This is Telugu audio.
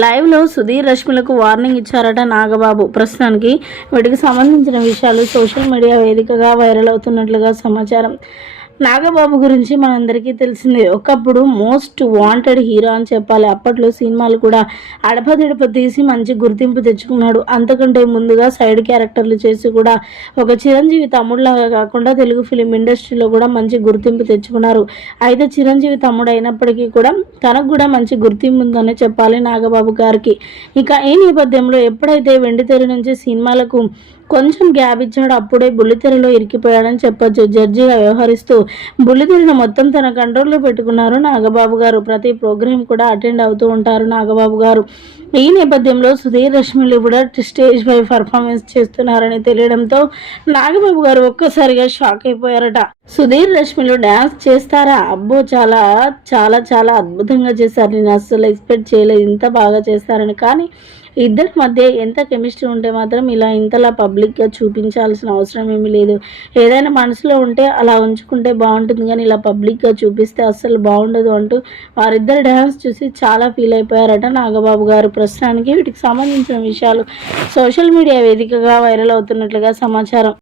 లైవ్లో సుధీర్ రష్మిలకు వార్నింగ్ ఇచ్చారట నాగబాబు. ప్రస్తుతానికి వీటికి సంబంధించిన విషయాలు సోషల్ మీడియా వేదికగా వైరల్ అవుతున్నట్లుగా సమాచారం. నాగబాబు గురించి మనందరికీ తెలిసిందే. ఒకప్పుడు మోస్ట్ వాంటెడ్ హీరో అని చెప్పాలి. అప్పట్లో సినిమాలు కూడా అడపదిడప తీసి మంచి గుర్తింపు తెచ్చుకున్నాడు. అంతకంటే ముందుగా సైడ్ క్యారెక్టర్లు చేసి కూడా ఒక చిరంజీవి తమ్ముడులాగా కాకుండా తెలుగు ఫిలిం ఇండస్ట్రీలో కూడా మంచి గుర్తింపు తెచ్చుకున్నారు. అయితే చిరంజీవి తమ్ముడు అయినప్పటికీ కూడా తనకు కూడా మంచి గుర్తింపు ఉందనే చెప్పాలి నాగబాబు గారికి. ఇక ఈ నేపథ్యంలో ఎప్పుడైతే వెండితెర నుంచి సినిమాలకు కొంచెం గ్యాప్ ఇచ్చాడు. అప్పుడే బుల్లితెరలో ఇరికిపోయాడని చెప్పొచ్చు జడ్జిగా వ్యవహరిస్తూ బుల్లితెరను మొత్తం తన కంట్రోల్లో పెట్టుకున్నారు నాగబాబు గారు. ప్రతి ప్రోగ్రామ్ కూడా అటెండ్ అవుతూ ఉంటారు నాగబాబు గారు. ఈ నేపథ్యంలో సుధీర్ రష్మిలు కూడా స్టేజ్ పై పర్ఫార్మెన్స్ చేస్తున్నారని తెలియడంతో నాగబాబు గారు ఒక్కసారిగా షాక్ అయిపోయారట. సుధీర్ రష్మిలు డ్యాన్స్ చేస్తారా? అబ్బో చాలా చాలా చాలా అద్భుతంగా చేశారు. నేను అస్సలు ఎక్స్పెక్ట్ చేయలేదు. ఇంత బాగా చేస్తారని. కానీ ఇద్దరి మధ్య ఎంత కెమిస్ట్రీ ఉంటే మాత్రం ఇలా ఇంతలా పబ్లిక్గా చూపించాల్సిన అవసరం ఏమీ లేదు. ఏదైనా మనసులో ఉంటే అలా ఉంచుకుంటే బాగుంటుంది కానీ ఇలా పబ్లిక్గా చూపిస్తే అస్సలు బాగుండదు అంటూ వారిద్దరు డ్యాన్స్ చూసి చాలా ఫీల్ అయిపోయారట నాగబాబు గారు. ప్రస్తుతానికి వీటికి సంబంధించిన విషయాలు సోషల్ మీడియా వేదికగా వైరల్ అవుతున్నట్లుగా సమాచారం.